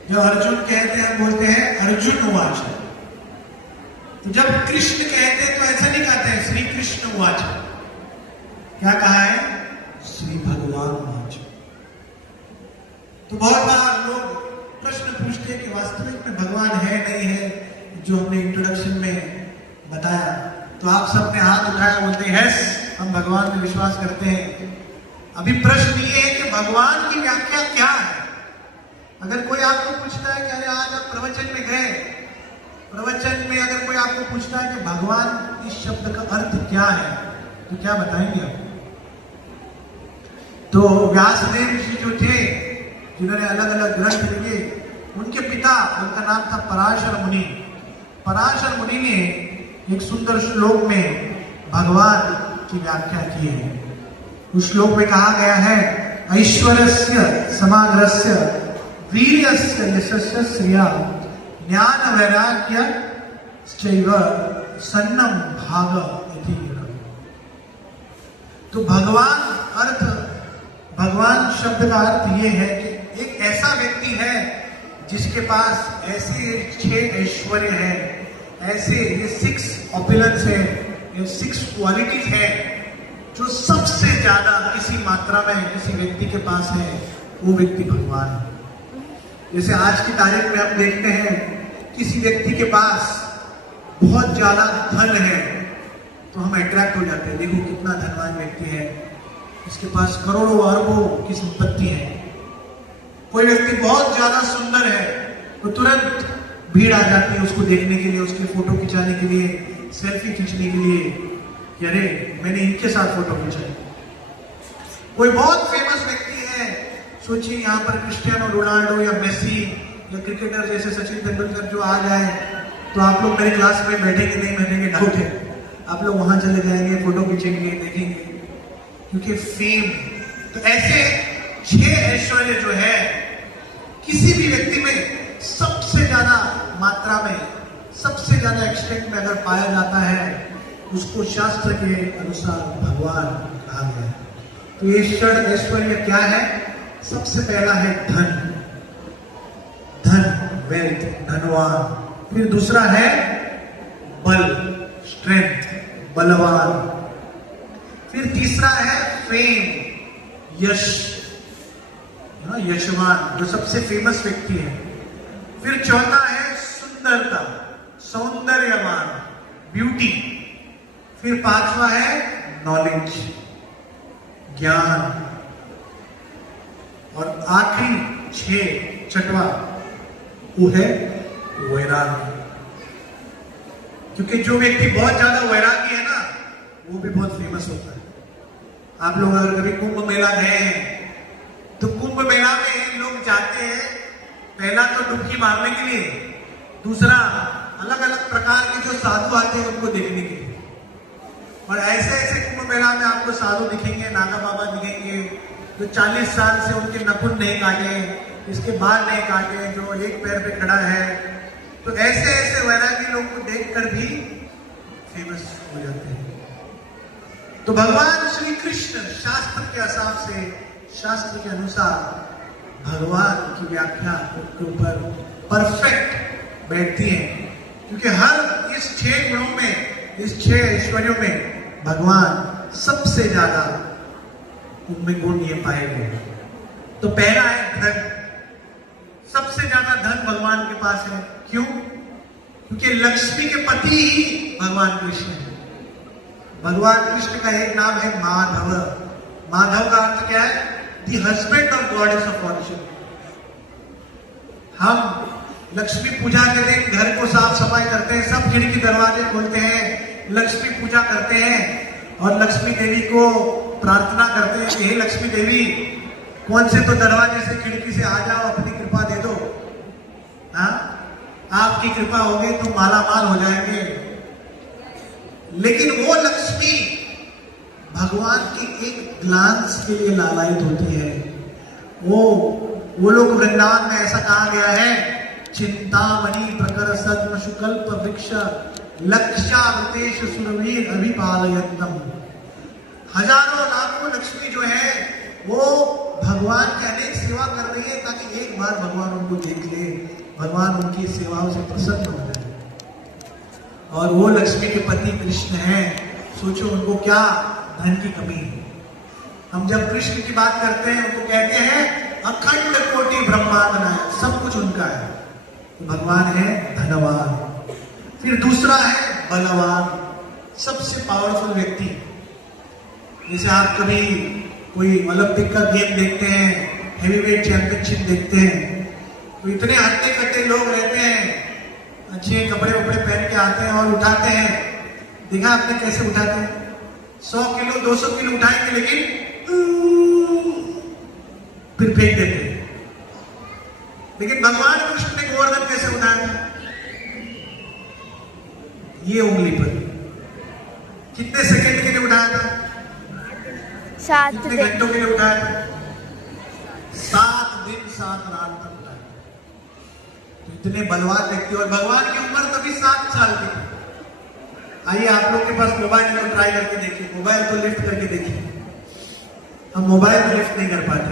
जब अर्जुन कहते हैं, बोलते हैं अर्जुन उवाच। तो जब कृष्ण कहते हैं तो ऐसा नहीं कहते हैं श्री कृष्ण उवाच, क्या कहा है? श्री भगवान उवाच। तो बहुत बार लोग प्रश्न पूछते हैं कि वास्तविक में भगवान है नहीं है, जो हमने इंट्रोडक्शन में बताया। तो आप सबने हाथ उठाया, बोलते हैं यस, हम भगवान में विश्वास करते हैं। अभी प्रश्न ये है कि भगवान की व्याख्या क्या है? अगर कोई आपको पूछता है कि अरे आज आप प्रवचन में गए, प्रवचन में अगर कोई आपको पूछता है कि भगवान इस शब्द का अर्थ क्या है, तो क्या बताएंगे आप? तो व्यासदेव जी जो थे, जिन्होंने अलग अलग ग्रंथ लिखे, उनके पिता, उनका नाम था पराशर मुनि। पराशर मुनि ने एक सुंदर श्लोक में भगवान की व्याख्या की है। उस श्लोक में कहा गया है, ऐश्वर्यस्य समाग्रस्य वीर्यस्य यशस्य श्रिया ज्ञान वैराग्य चैव सन्नम भाग इति। तो भगवान शब्द का अर्थ ये है कि एक ऐसा व्यक्ति है जिसके पास ऐसे 6 ऐश्वर्य है, ऐसे ये 6 ऑपुलेंस है, ये 6 क्वालिटीज है जो सबसे ज्यादा किसी मात्रा में किसी व्यक्ति के पास है, वो व्यक्ति भगवान है। जैसे आज की तारीख में हम देखते हैं किसी व्यक्ति के पास बहुत ज्यादा धन है तो हम अट्रैक्ट हो जाते हैं, देखो कितना धनवान व्यक्ति है, इसके पास करोड़ों अरबों की संपत्ति है। कोई व्यक्ति बहुत ज्यादा सुंदर है तो तुरंत भीड़ आ जाती है उसको देखने के लिए, उसके फोटो खिंचाने के लिए, सेल्फी खींचने के लिए कि अरे मैंने इनके साथ फोटो खिंचाई। कोई बहुत फेमस व्यक्ति है, सोचिए यहाँ पर क्रिस्टियानो रोनाल्डो या मेसी या क्रिकेटर जैसे सचिन तेंदुलकर जो आ जाए तो आप लोग मेरे क्लास में बैठेंगे नहीं बैठेंगे डाउट है, आप लोग वहां चले जाएंगे, फोटो खींचेंगे, देखेंगे, क्योंकि फेम। तो ऐसे 6 ऐश्वर्य जो है किसी भी व्यक्ति में सबसे ज्यादा मात्रा में, सबसे ज्यादा एक्सटेंट में अगर पाया जाता है उसको शास्त्र के अनुसार भगवान कहा गया है। तो ये 6 ऐश्वर्य क्या है? सबसे पहला है धन, वेल्थ, धनवान। फिर दूसरा है बल, स्ट्रेंथ, बलवान। फिर तीसरा है फेम, यश, यशवान, जो सबसे फेमस व्यक्ति है। फिर चौथा है सुंदरता, सौंदर्यवान, ब्यूटी। फिर 5वां है नॉलेज, ज्ञान। और आखिरी 6वां वो है वैराग्य। क्योंकि जो व्यक्ति बहुत ज्यादा वैरागी है ना वो भी बहुत फेमस होता है। आप लोग अगर कभी कुंभ मेला गए हैं तो कुंभ मेला में लोग जाते हैं पहला तो डुबकी मारने के लिए, दूसरा अलग अलग प्रकार के जो साधु आते हैं उनको देखने के लिए। और ऐसे ऐसे कुंभ मेला में आपको साधु दिखेंगे, नागा बाबा दिखेंगे जो 40 साल से उनके नखून नहीं काटे, इसके बाल नहीं काटे, जो एक पैर पे खड़ा है। तो ऐसे ऐसे वैरागी लोग को देखकर भी फेमस हो जाते हैं। तो भगवान श्री कृष्ण शास्त्र के हिसाब से, शास्त्र के अनुसार भगवान की व्याख्या के ऊपर परफेक्ट बैठती है, क्योंकि हर इस 6 गुणों में, इस 6 ऐश्वर्यों में भगवान सबसे ज्यादा उनमें गुण ये पाए गए। तो पहला है धन, सबसे ज्यादा धन भगवान के पास है। क्यों? क्योंकि लक्ष्मी के पति ही भगवान कृष्ण है। भगवान कृष्ण का एक नाम है माधव। माधव का अर्थ क्या है? The husband of goddess of Fortune. हम लक्ष्मी पूजा के दिन घर को साफ सफाई करते हैं, सब खिड़की दरवाजे खोलते हैं, लक्ष्मी पूजा करते हैं और लक्ष्मी देवी को प्रार्थना करते हैं कि हे लक्ष्मी देवी, कौन से तो दरवाजे से खिड़की से आ जाओ, अपनी कृपा दे दो। हाँ, आपकी कृपा होगी तो माला माल हो जाएंगे। लेकिन वो लक्ष्मी भगवान के एक ग्लांस के लिए लालायित होती है। वो लोग वृंदावन में ऐसा कहा गया है, चिंतामणि प्रकर सद्म शुकल्प वृक्ष लक्षावृतेश सुरवीर अभिपालयन्तम। हजारों लाखों लक्ष्मी जो है वो भगवान की अनेक सेवा कर रही है ताकि एक बार भगवान उनको देख ले, भगवान उनकी सेवाओं से प्रसन्न हो जाए। और वो लक्ष्मी के पति कृष्ण हैं। सोचो उनको क्या धन की कमी है। हम जब कृष्ण की बात करते हैं उनको कहते हैं अखंड कोटि ब्रह्मांड नायक, सब कुछ उनका है। तो भगवान है धनवान। फिर दूसरा है बलवान, सबसे पावरफुल व्यक्ति। जैसे आप कभी कोई ओलंपिक का गेम देखते हैं, हेवीवेट चैंपियनशिप देखते हैं, तो इतने हट्टे कट्टे लोग रहते हैं, अच्छे कपड़े वपड़े पहन के आते हैं और उठाते हैं। देखा आपने कैसे उठाते हैं? 100 किलो 200 किलो उठाएंगे लेकिन फिर फेंक देते हैं। लेकिन भगवान कृष्ण ने गोवर्धन कैसे उठाया? ये उंगली पर। कितने सेकंड के लिए उठाया था? 7 कितने घंटों के लिए उठाया था? 7 दिन 7 रात तक उठाया। तो इतने बलवान व्यक्ति, और भगवान की उम्र तभी 7 साल की थी। आइए आप लोग के पास मोबाइल है तो ट्राई करके देखिए, मोबाइल को लिफ्ट करके देखिए। हम मोबाइल को लिफ्ट नहीं कर पाते।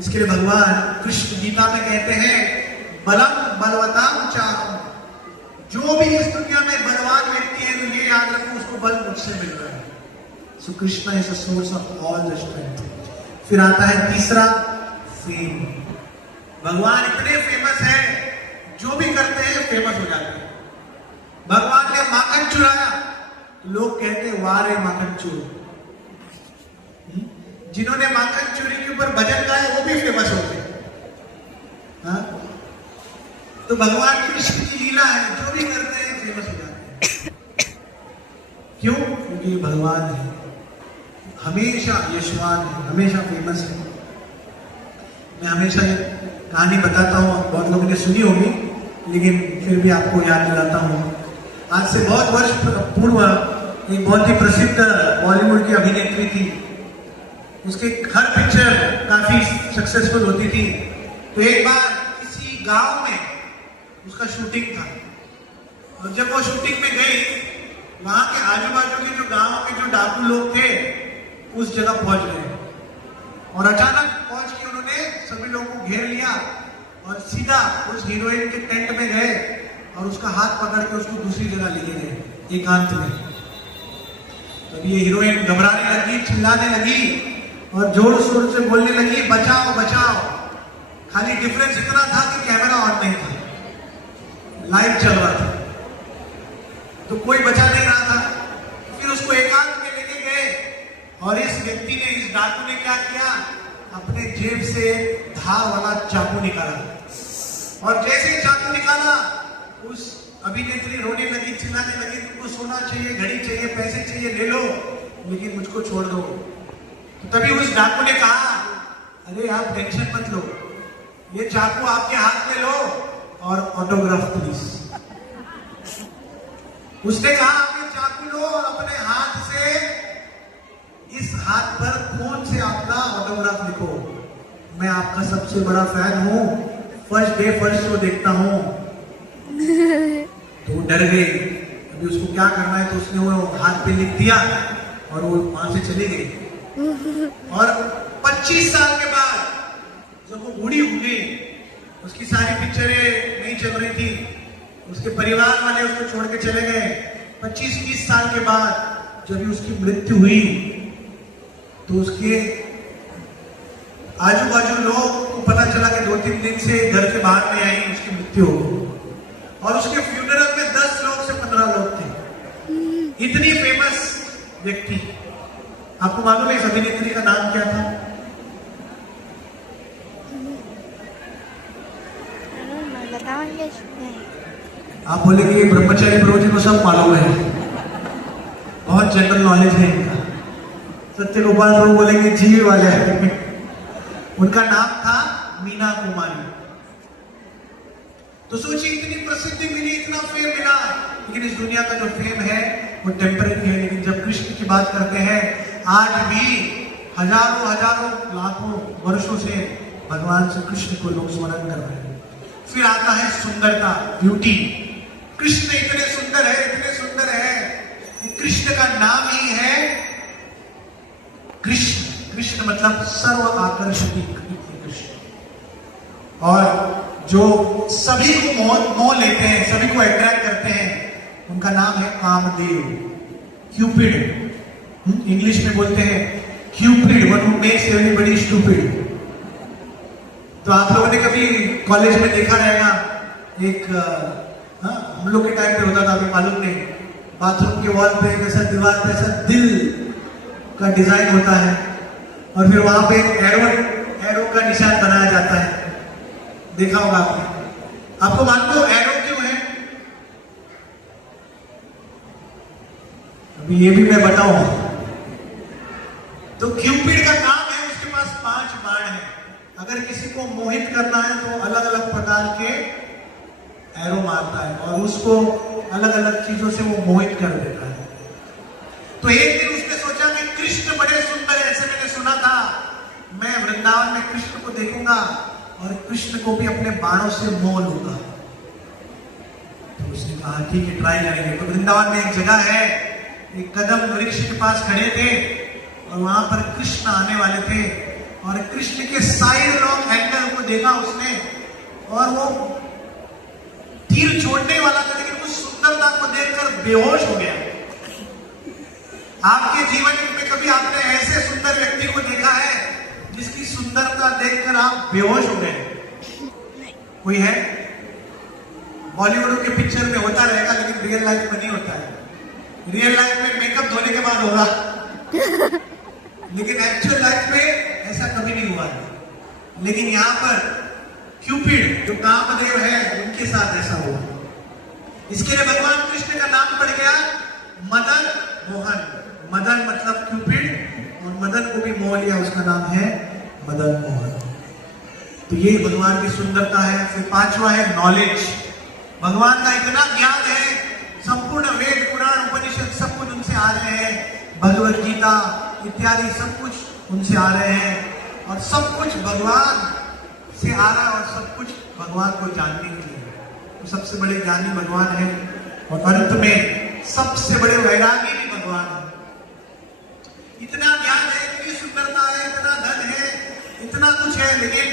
इसके लिए भगवान कृष्ण गीता में कहते हैं बलम बलवताम चाहम, जो भी इस दुनिया में बलवान व्यक्ति है तो ये याद रखो उसको बल मुझसे मिल रहा है। So Krishna is the source of all the strength. फिर आता है तीसरा, फेम। भगवान इतने फेमस है, जो भी करते हैं फेमस हो जाते हैं। भगवान ने माखन चुराया तो लोग कहते हैं वाह रे माखन चोर। जिन्होंने माखन चोरी के ऊपर भजन गाया वो भी फेमस होते हैं। हाँ? तो भगवान कृष्ण की लीला है, जो भी करते हैं फेमस हो जाते हैं। क्यों? क्योंकि भगवान है, हमेशा यशवान है, हमेशा फेमस है। मैं हमेशा ये कहानी बताता हूँ, बहुत लोगों ने सुनी होगी, लेकिन फिर भी आपको याद दिलाता हूँ। आज से बहुत वर्ष पूर्व एक बहुत ही प्रसिद्ध बॉलीवुड की अभिनेत्री थी। उसके हर पिक्चर काफी सक्सेसफुल होती थी। तो एक बार किसी गांव में उसका शूटिंग था, और जब वो शूटिंग में गई, वहां के आजू बाजू के जो गांव के जो डाकू लोग थे उस जगह पहुंच गए, और अचानक पहुंच के उन्होंने सभी लोगों को घेर लिया और सीधा उस हीरोइन के टेंट में गए और उसका हाथ पकड़ के उसको दूसरी जगह लेके गए एकांत में। तब ये हीरोइन घबराने लगी, चिल्लाने लगी और जोर शोर से बोलने लगी बचाओ बचाओ। खाली डिफरेंस इतना था कि कैमरा ऑन नहीं था, लाइव चल रहा था, तो कोई बचा नहीं रहा था। फिर उसको एकांत में लेके गए और इस व्यक्ति ने, इस डाकू ने क्या किया, अपने जेब से धार वाला चाकू निकाला, और जैसे ही चाकू निकाला उस अभिनेत्री रोने लगी, चिल्लाने लगी तुमको सोना चाहिए, घड़ी चाहिए, पैसे चाहिए, ले लो, लेकिन मुझको छोड़ दो। तो तभी उस डाकू ने कहा अरे आप टेंशन मत लो, ये चाकू आपके हाथ में लो और ऑटोग्राफ प्लीज। उसने कहा आप ये चाकू लो और अपने हाथ से इस हाथ पर खून से अपना ऑटोग्राफ लिखो, मैं आपका सबसे बड़ा फैन हूं, फर्स्ट डे फर्स्ट शो देखता हूं। तो वो डर गई, अभी उसको क्या करना है, तो उसने वो हाथ पे लिख दिया और वो वहां से चली गई। और 25 साल के बाद जब वो बूढ़ी हो गई, उसकी सारी पिक्चरें नहीं चल रही थी, उसके परिवार वाले उसको छोड़ के चले गए। 25-20 साल के बाद जब उसकी मृत्यु हुई तो उसके आजू बाजू लोग को पता चला कि 2-3 दिन से घर से बाहर नहीं आई, उसकी मृत्यु हो गई। और उसके फ्यूनरल में 10 लोग से 15 लोग थे। इतनी फेमस व्यक्ति। आपको मालूम है इस अभिनेत्री का नाम क्या था? आप बोलेंगे ये ब्रह्मचारी प्रभु जी को सब मालूम है, बहुत जनरल नॉलेज है इनका। सत्य गोपाल प्रभु बोलेंगे जीवी वाले हैं। उनका नाम था मीना कुमारी। तो सोचिए इतनी प्रसिद्धि मिली, इतना फेम मिला, लेकिन इस दुनिया का जो फेम है वो टेम्परेरी है। लेकिन जब कृष्ण की बात करते हैं, आज भी हजारों लाखों वर्षों से भगवान श्री कृष्ण को लोग स्मरण कर रहे हैं। फिर आता है सुंदरता, ब्यूटी। कृष्ण इतने सुंदर है, इतने सुंदर है कि कृष्ण का नाम ही है कृष्ण। कृष्ण मतलब सर्व आकर्षणी कृष्ण। और जो सभी को मोह लेते हैं, सभी को अट्रैक्ट करते हैं, उनका नाम है कामदेव, क्यूपिड। इंग्लिश में बोलते हैं Cupid, one who makes everybody stupid. तो आप लोगों ने कभी कॉलेज में देखा रहेगा, एक हम लोग के टाइम पे होता था, अभी मालूम नहीं, बाथरूम के वॉल पे ऐसा दीवार पे ऐसा दिल का डिजाइन होता है, और फिर वहां पे एरो का निशान बनाया जाता है। देखा होगा आपने। आपको मालूम है एरो क्यों है? अभी ये भी मैं बताऊं। तो क्यूपिड का नाम है, उसके पास 5 बाण हैं। अगर किसी को मोहित करना है तो अलग अलग प्रकार के एरो मारता है और उसको अलग अलग चीजों से वो मोहित कर देता है। तो एक दिन उसने सोचा कि कृष्ण बड़े सुंदर है, ऐसे मैंने सुना था, मैं वृंदावन में कृष्ण को देखूंगा और कृष्ण को भी अपने बाणों से मोह लूंगा। तो उसने कहा ठीक है ट्राई करेंगे। तो वृंदावन में एक जगह है, एक कदम वृक्ष के पास खड़े थे और वहां पर कृष्ण आने वाले थे और कृष्ण के साइड लॉन्ग एंगल को देखा उसने और वो तीर छोड़ने वाला था, लेकिन उस सुंदरता को देखकर बेहोश हो गया। आपके जीवन में कभी आपने ऐसे सुंदर व्यक्ति को देखा है जिसकी सुंदरता देखकर आप बेहोश हो गए? कोई है? बॉलीवुड के पिक्चर में होता रहेगा, लेकिन रियल लाइफ में नहीं होता है। रियल लाइफ में मेकअप धोने के बाद होगा, लेकिन एक्चुअल लाइफ में ऐसा कभी नहीं हुआ है। लेकिन यहाँ पर क्यूपिड जो कामदेव है उनके साथ ऐसा हुआ। इसके लिए भगवान कृष्ण का नाम पड़ गया मदन मोहन। मदन मतलब क्यूपिड और मदन को भी मोह लिया, उसका नाम है मदन मोहन। तो ये भगवान की सुंदरता है। फिर पांचवा है नॉलेज। भगवान का इतना ज्ञान है, संपूर्ण वेद पुराण उपनिषद सब कुछ उनसे आ रहे हैं, भगवत गीता इत्यादि सब कुछ उनसे आ रहे हैं और सब कुछ भगवान से आ रहा है और सब कुछ भगवान को जानने के लिए। तो सबसे बड़े ज्ञानी भगवान है और अंत में सबसे बड़े वैरागी भी भगवान है। इतना ज्ञान है, इतनी सुंदरता है, इतना धन है, इतना कुछ है, लेकिन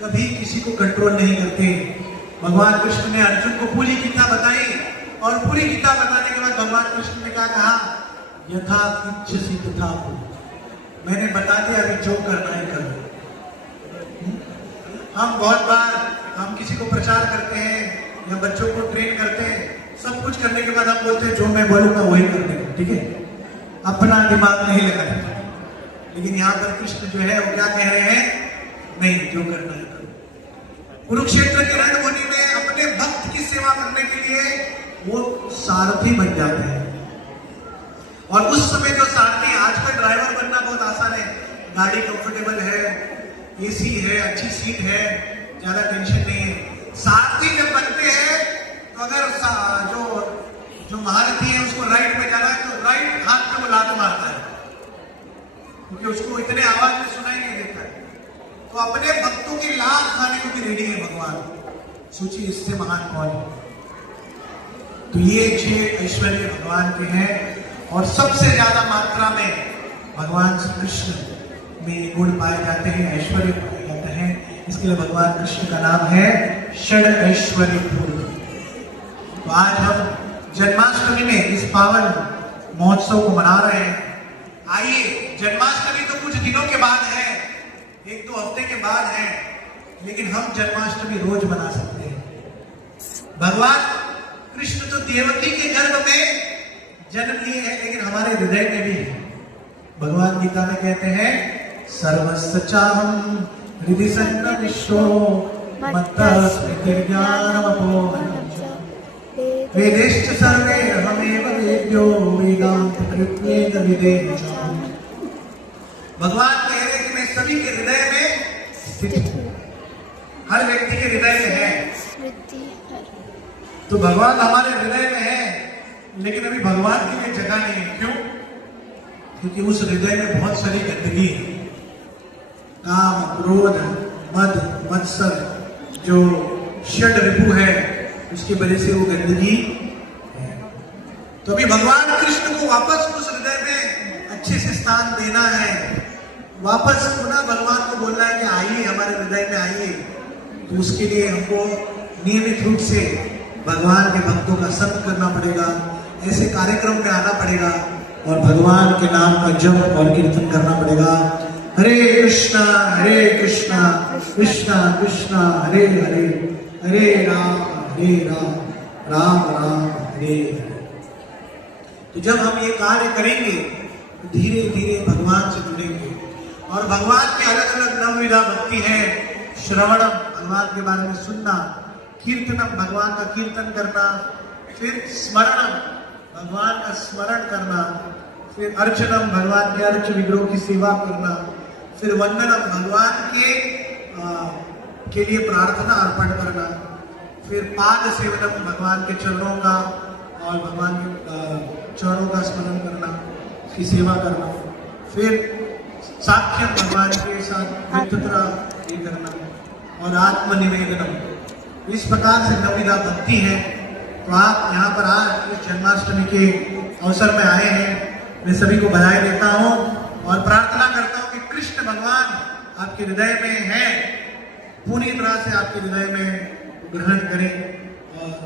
कभी किसी को कंट्रोल नहीं करते। भगवान कृष्ण ने अर्जुन को पूरी गीता बताई और पूरी गीता बताने के बाद भगवान कृष्ण ने क्या कहा? यथा इच्छसि तथा कुरु। मैंने बता दिया, अभी जो करना है करो। हम बहुत बार हम किसी को प्रचार करते हैं या बच्चों को ट्रेन करते हैं, सब कुछ करने के बाद हम बोलते हैं जो मैं बोलूंगा वही कर देगा, ठीक है, अपना दिमाग नहीं लगाएगा। लेकिन यहाँ पर कृष्ण जो है वो क्या कह रहे हैं? नहीं, जो करना है करो। कुरुक्षेत्र के रणभूमि में अपने भक्त की सेवा करने के लिए वो सारथी बन जाते हैं। और उस समय जो सारथी, आजकल ड्राइवर बनना बहुत आसान है, गाड़ी कंफर्टेबल है, एसी है, अच्छी सीट है, ज्यादा टेंशन नहीं है। सारथी जब बनते हैं तो अगर जो महारथी है उसको राइट में जाना है तो राइट हाथ में वो लात मारता है, क्योंकि उसको इतने आवाज में सुनाई नहीं देता है। तो अपने भक्तों की लात खाने को भी रेडी है भगवान। सोचिए इससे महान कौन है? तो ये 6 ऐश्वर्य भगवान के हैं और सबसे ज्यादा मात्रा में भगवान श्री कृष्ण में गुण पाए जाते हैं, ऐश्वर्य पाए जाते हैं। इसके लिए भगवान कृष्ण का नाम है षड ऐश्वर्य पूर्ण। तो आज हम जन्माष्टमी में इस पावन महोत्सव को मना रहे हैं। आइए, जन्माष्टमी तो कुछ दिनों के बाद है, 1-2 हफ्ते के बाद है, लेकिन हम जन्माष्टमी रोज मना सकते हैं। भगवान कृष्ण तो देवकी के गर्भ में जन्म लिए हैं, लेकिन हमारे हृदय में भी है। भगवान गीता में कहते हैं सर्वस्य चाहं हृदि सन्निविष्टो मत्तः स्मृतिर्ज्ञानमपोहनं वेदैश्च सर्वे अहमेव वेद्यो वेदान्तकृत्वेन विदेहामि। भगवान कह रहे कि मैं सभी के हृदय में स्थित हूं। हर व्यक्ति के हृदय में है, तो भगवान हमारे हृदय में है, लेकिन अभी भगवान के लिए जगह नहीं है। क्यों? क्योंकि उस हृदय में बहुत सारी गंदगी है। काम, क्रोध, मद, मत्सर, जो षड रिपु है, उसकी वजह से वो गंदगी है। तो अभी भगवान कृष्ण को वापस उस हृदय में अच्छे से स्थान देना है, वापस पुनः भगवान को बोलना है कि आइए हमारे हृदय में आइए। तो उसके लिए हमको नियमित रूप से भगवान के भक्तों का संग करना पड़ेगा, ऐसे कार्यक्रम में आना पड़ेगा और भगवान के नाम का जप और कीर्तन करना पड़ेगा। हरे कृष्णा कृष्णा कृष्णा हरे हरे, हरे राम राम राम हरे हरे। तो जब हम ये कार्य करेंगे तो धीरे धीरे भगवान से जुड़ेंगे। और भगवान के अलग अलग नवविधा भक्ति है। श्रवणम, भगवान के बारे में सुनना, कीर्तनम, भगवान का कीर्तन करना, फिर स्मरणम, भगवान का स्मरण करना, फिर अर्चनम, भगवान के अर्च विग्रह की सेवा करना, फिर वंदनम, भगवान के लिए प्रार्थना अर्पण करना, फिर पाद सेवनम, भगवान के चरणों का और भगवान के चरणों का स्मरण करना, उसकी सेवा करना, फिर साक्ष्य, भगवान के साथ मित्रता ये करना और आत्मनिवेदनम। इस प्रकार से नवविधा भक्ति है। तो आप यहाँ पर आज इस जन्माष्टमी के अवसर में आए हैं। मैं सभी को बधाई देता हूँ और प्रार्थना करता हूँ कि कृष्ण भगवान आपके हृदय में है, पूरी तरह से आपके हृदय में ग्रहण करें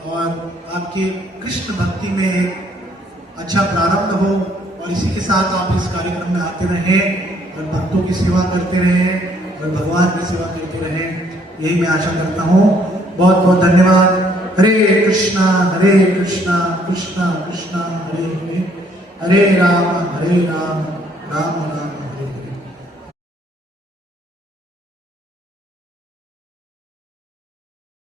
और आपके कृष्ण भक्ति में एक अच्छा प्रारंभ हो और इसी के साथ आप इस कार्यक्रम में आते रहें और भक्तों की सेवा करते रहें और भगवान की सेवा करते रहें, यही मैं आशा करता हूँ। बहुत बहुत धन्यवाद। हरे कृष्णा कृष्णा कृष्णा हरे हरे, हरे राम